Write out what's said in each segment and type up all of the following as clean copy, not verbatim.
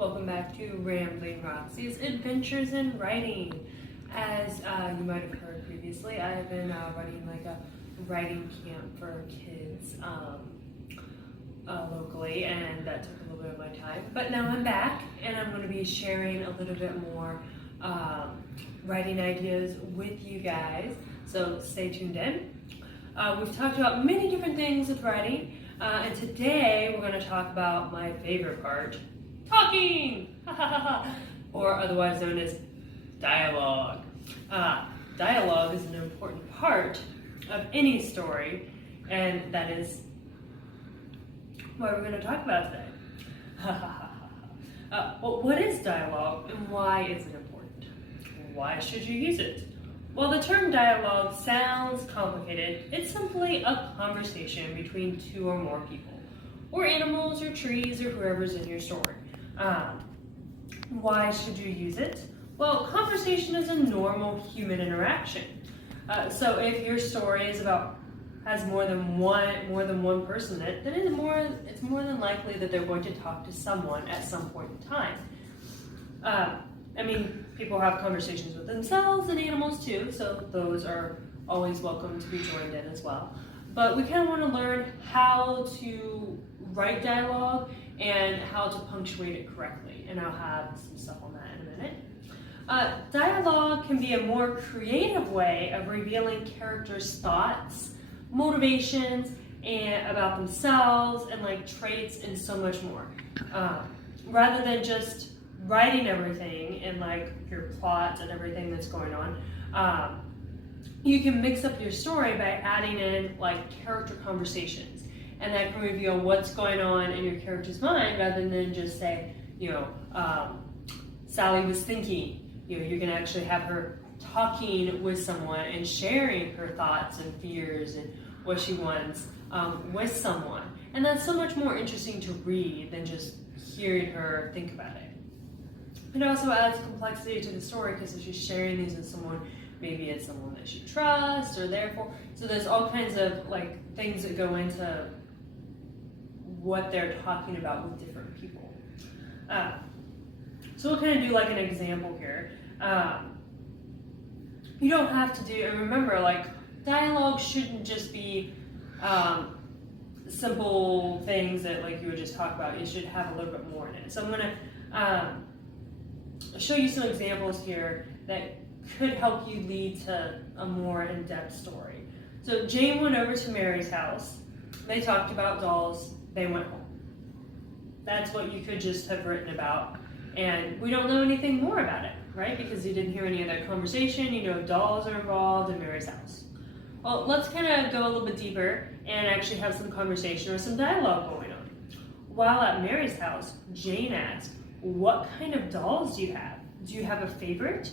Welcome back to Rambling Roxy's Adventures in Writing. As you might have heard previously, I've been running like a writing camp for kids locally, and that took a little bit of my time. But now I'm back, and I'm going to be sharing a little bit more writing ideas with you guys, so stay tuned in. We've talked about many different things with writing, and today we're going to talk about my favorite part, talking, or otherwise known as dialogue. Dialogue is an important part of any story, and that is what we're going to talk about today. Well, what is dialogue, and why is it important? Why should you use it? While the term dialogue sounds complicated, it's simply a conversation between two or more people, or animals, or trees, or whoever's in your story. Why should you use it? Well, conversation is a normal human interaction. So if your story has more than one person in it, then it's more than likely that they're going to talk to someone at some point in time. I mean, people have conversations with themselves and animals too, so those are always welcome to be joined in as well. But we kind of want to learn how to write dialogue and how to punctuate it correctly, and I'll have some stuff on that in a minute. Dialogue can be a more creative way of revealing characters' thoughts, motivations, and about themselves, and like traits and so much more. Rather than just writing everything and like your plot and everything that's going on, you can mix up your story by adding in like character conversations, and that can reveal what's going on in your character's mind rather than just say, Sally was thinking. You can actually have her talking with someone and sharing her thoughts and fears and what she wants with someone, and that's so much more interesting to read than just hearing her think about it. It also adds complexity to the story because if she's sharing these with someone, maybe it's someone that she trusts or therefore. So there's all kinds of like things that go into what they're talking about with different people. So we'll kind of do like an example here. You don't have to do, and remember, like dialogue shouldn't just be simple things that like you would just talk about. You should have a little bit more in it. So I'm going to show you some examples here that could help you lead to a more in-depth story. So Jane went over to Mary's house. They talked about dolls. They went home. That's what you could just have written about. And we don't know anything more about it, right? Because you didn't hear any of that conversation. You know dolls are involved in Mary's house. Well, let's kind of go a little bit deeper and actually have some conversation or some dialogue going on. While at Mary's house, Jane asked, "What kind of dolls do you have? Do you have a favorite?"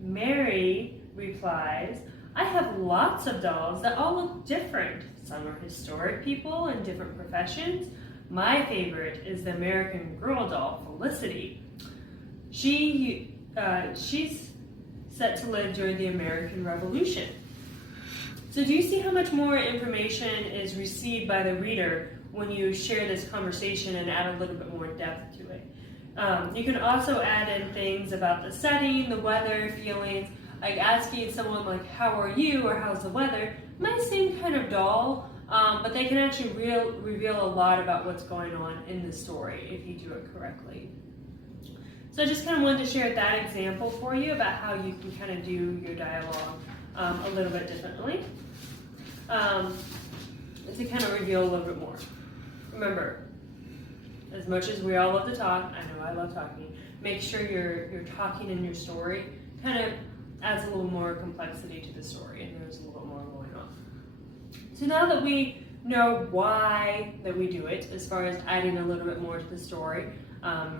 Mary replies, "I have lots of dolls that all look different. Some are historic people in different professions. My favorite is the American Girl doll, Felicity. She's set to live during the American Revolution." So do you see how much more information is received by the reader when you share this conversation and add a little bit more depth to it? You can also add in things about the setting, the weather, feelings, like asking someone like, "How are you?" or "How's the weather?" Might seem kind of dull, but they can actually reveal a lot about what's going on in the story if you do it correctly. So I just kind of wanted to share that example for you about how you can kind of do your dialogue a little bit differently to kind of reveal a little bit more. Remember, as much as we all love to talk, I know I love talking, make sure you're talking in your story kind of adds a little more complexity to the story, and there's a little bit more going on. So now that we know why that we do it, as far as adding a little bit more to the story,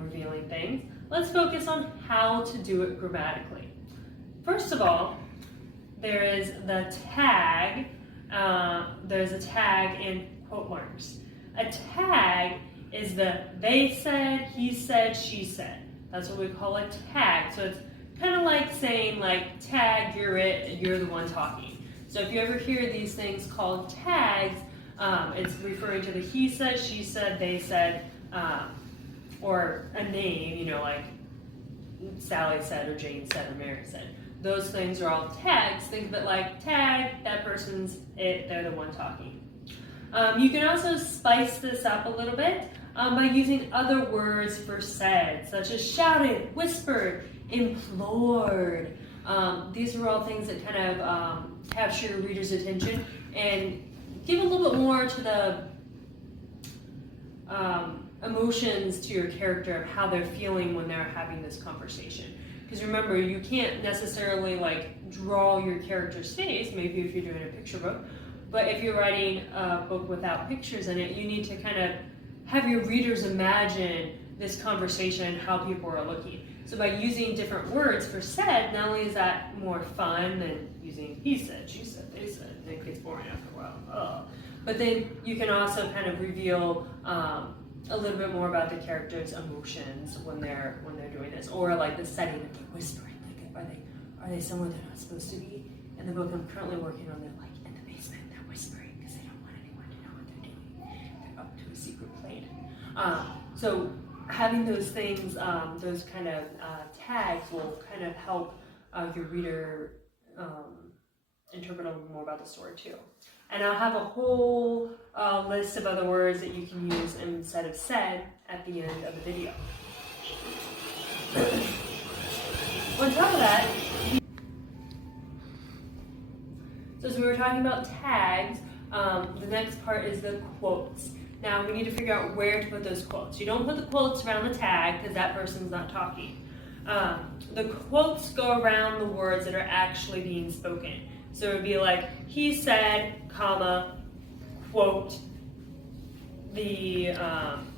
revealing things, let's focus on how to do it grammatically. First of all, there is the tag. There's a tag in quote marks. A tag is the "they said," "he said," "she said." That's what we call a tag. So it's kind of like saying like, "Tag, you're it, you're the one talking." So if you ever hear these things called tags, it's referring to the "he said," "she said," "they said," or a name, you know, like Sally said, or Jane said, or Mary said. Those things are all tags. Think of it like tag, that person's it, they're the one talking. You can also spice this up a little bit by using other words for said, such as shouted, whispered, implored. These are all things that kind of capture your reader's attention and give a little bit more to the emotions to your character of how they're feeling when they're having this conversation. Because remember, you can't necessarily like draw your character's face, maybe if you're doing a picture book, but if you're writing a book without pictures in it, you need to kind of have your readers imagine this conversation and how people are looking. So by using different words for said, not only is that more fun than using he said, she said, they said, and it gets boring after a while. But then you can also kind of reveal a little bit more about the character's emotions when they're doing this, or like the setting of the whispering. Like, are they somewhere they're not supposed to be? In the book I'm currently working on, they're like in the basement, they're whispering because they don't want anyone to know what they're doing. They're up to a secret plan. So having those things, those kind of tags will kind of help your reader interpret a little more about the story too. And I'll have a whole list of other words that you can use instead of said at the end of the video. On top of that, so as we were talking about tags, the next part is the quotes. Now we need to figure out where to put those quotes. You don't put the quotes around the tag because that person's not talking. The quotes go around the words that are actually being spoken. So it would be like, he said, comma, quote, the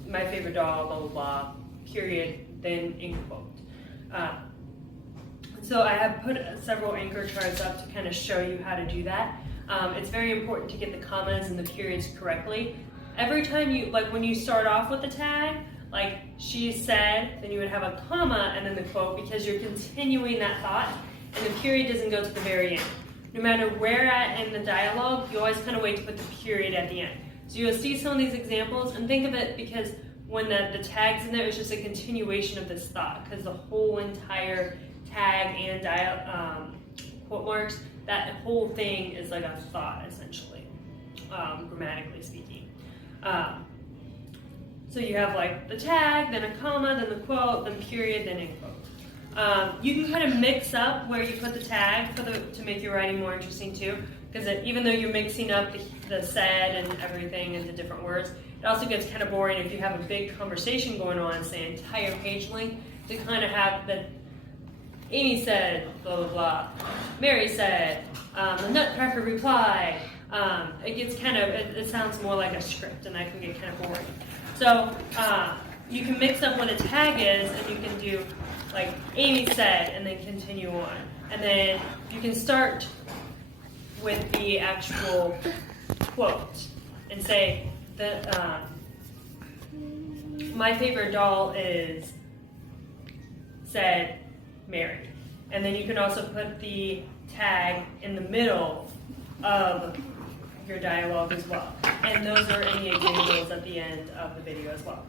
my favorite doll, blah, blah, blah, period, then end quote. So I have put several anchor charts up to kind of show you how to do that. It's very important to get the commas and the periods correctly. Every time you, like when you start off with the tag, like she said, then you would have a comma and then the quote because you're continuing that thought and the period doesn't go to the very end. No matter where at in the dialogue, you always kind of wait to put the period at the end. So you'll see some of these examples and think of it because when the tag's in there, it's just a continuation of this thought because the whole entire tag and quote marks, that whole thing is like a thought essentially, grammatically speaking. So you have like the tag, then a comma, then the quote, then period, then end quote. You can kind of mix up where you put the tag to make your writing more interesting too, because even though you're mixing up the said and everything into different words, it also gets kind of boring if you have a big conversation going on, say entire page length, to kind of have the Amy said, blah, blah, blah, Mary said, the Nutcracker replied. It gets kind of, it sounds more like a script and that can get kind of boring. So you can mix up what a tag is and you can do like Amy said and then continue on. And then you can start with the actual quote and say that my favorite doll is said Mary. And then you can also put the tag in the middle of your dialogue as well. And those are any examples at the end of the video as well.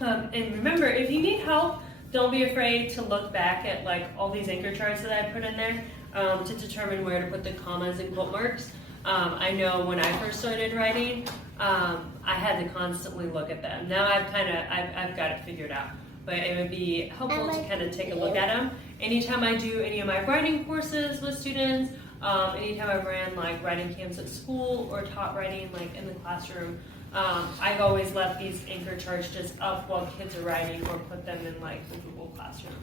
And remember, if you need help, don't be afraid to look back at like all these anchor charts that I put in there to determine where to put the commas and quote marks. I know when I first started writing, I had to constantly look at them. Now I've got it figured out. But it would be helpful to kind of take a look at them. Anytime I do any of my writing courses with students, anytime I've ran like writing camps at school or taught writing like in the classroom, I've always left these anchor charts just up while kids are writing or put them in like the Google Classroom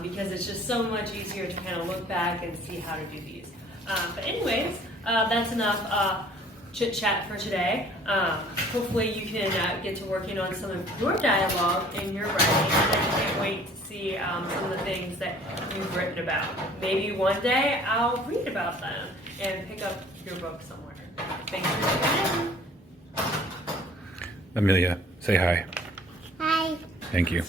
because it's just so much easier to kind of look back and see how to do these. But anyways, that's enough chit chat for today. Hopefully you can get to working on some of your dialogue in your writing, and I can't wait to see some of the things that you've written about. Maybe one day I'll read about them and pick up your book somewhere. Thanks for tuning in. Amelia, say hi. Hi. Thank you.